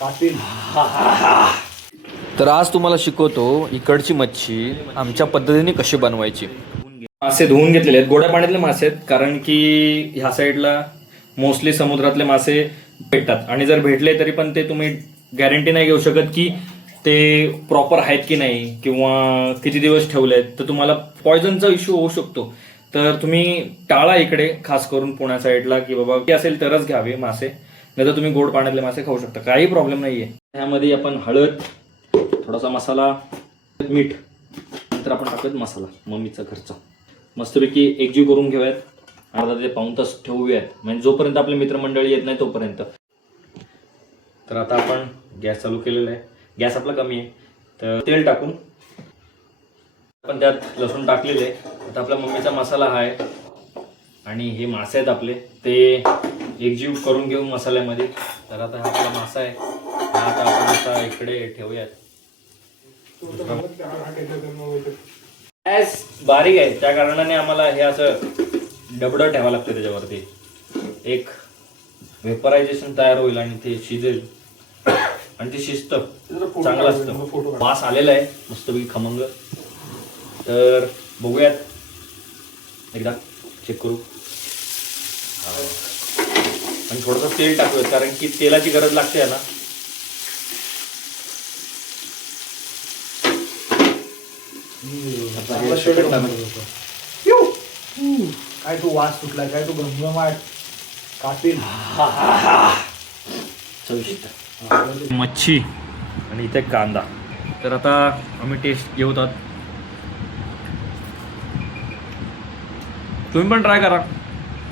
कातील. तर आज तुम्हाला शिकवतो इकडची मच्छी आमच्या पद्धतीने कशी बनवायची. मासे धुवून घेतलेले आहेत, गोड्या पाण्यातले मासे आहेत, कारण की ह्या साईडला मोस्टली समुद्रातले मासे भेटतात आणि जर भेटले तरी पण ते तुम्ही गॅरंटी नाही घेऊ शकत की ते प्रॉपर आहेत की नाही किंवा किती दिवस ठेवले आहेत, तर तुम्हाला पॉयझनचा इश्यू होऊ शकतो. तर तुम्ही टाळा इकडे, खास करून पुण्या साईडला, की बाबा की असेल तरच घ्यावे मासे, नाही तर तुम्ही गोड पाण्यातले मासे खाऊ शकता, काही प्रॉब्लेम नाहीये. त्यामध्ये आपण हळद, थोडासा मसाला, मीठ, नंतर आपण टाकूयात मसाला मम्मीचा घरचा, मस्तपैकी एकजीव करून घेऊयात. अर्धा ते पाऊण तास ठेवूयात, म्हणजे जोपर्यंत आपले मित्रमंडळी येत नाही तोपर्यंत. तर आता आपण गॅस चालू केलेला आहे, गॅस आपला कमी आहे, तर तेल टाकून आपण त्यात लसूण टाकलेले आहे. आता आपला मम्मीचा मसाला आहे आणि हे मासे आहेत आपले, ते एकजीव करून घेऊ मसाल्यामध्ये. तर आता हा आपला मासा आहे, हा आता आपण आता इकडे ठेवूयात. गॅस बारीक आहे, त्या कारणाने आम्हाला हे असं डबडं ठेवावं लागतं, त्याच्यावरती एक व्हेपरायझेशन तयार होईल आणि ते शिजेल आणि ते शिजतं चांगलं असतं. वास आलेला आहे मस्तपैकी खमंग. तर बघूयात, एकदा चेक करू आणि थोडंसं तेल टाकूयात, कारण की तेलाची गरज लागते ना. काय तू वास सुटला, काय तू घमघमाट कातील. मच्छी आणि इथे कांदा. तर आता आम्ही टेस्ट घेऊत आहोत, तुम्ही पण ट्राय करा.